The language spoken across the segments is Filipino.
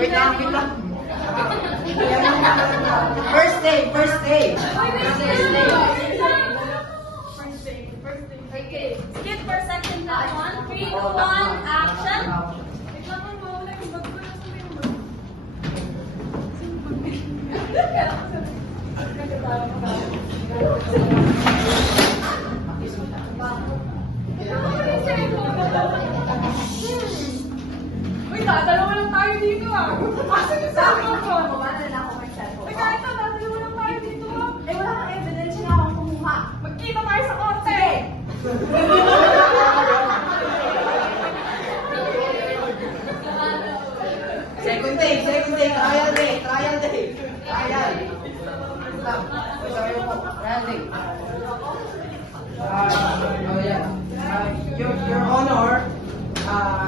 Wait lang, wait lang. First day. Okay. Skip for second that one. 3, 2, 1, action. Wait lang, ang mawala yung bag ko. Uy, dadalawa lang tayo dito ah. Asa yung cellphone ko? Wala na ako may cellphone. Uy, kahit na, dadalawa lang tayo dito ah. Eh, wala kang evidence na akong kumuha. Magkita tayo sa korte. Second day. Trial day. Trial. Sorry po. Trial day. Your Honor,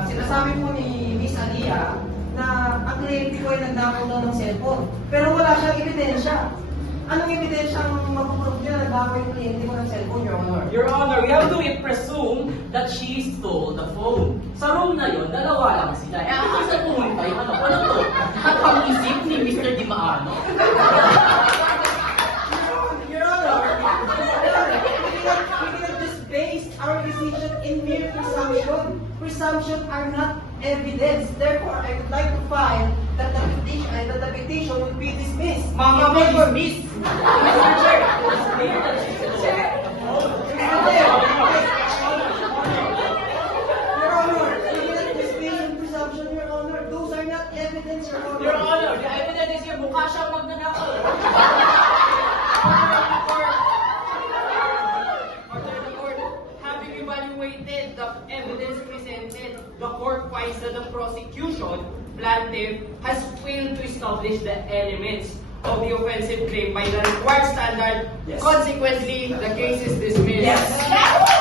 sinasabi po ni Miss Alia na ang kliyente ko ay nagdakaw daw ng cellphone. Pero wala siyang ebidensya. Anong ebidensya ang mapuprove niya na nagdakaw yung kliyente ko ng cellphone, Your Honor? Your Honor, we have to presume that she stole the phone. Sa room na yon, dalawa lang sila. Eh, ang isa pumunta yung ano to? At pang-isip ni Mr. Di Maano. Your Honor, we cannot just base our decision in mere presumption. Presumptions are not evidence. Therefore, I would like to find that the petition will be dismissed. Mama mo, dismiss! Mr. Chair, it's clear that she's a chair. Your Honor, we cannot just base on presumption, Your Honor. Those are not evidence, Your Honor. Your Honor, the evidence is here. Mukha siyang magnanakaw. Having evaluated the evidence presented, the court finds that the prosecution, plaintiff, has failed to establish the elements of the offensive claim by the required standard. Yes. Consequently, the case is dismissed. Yes.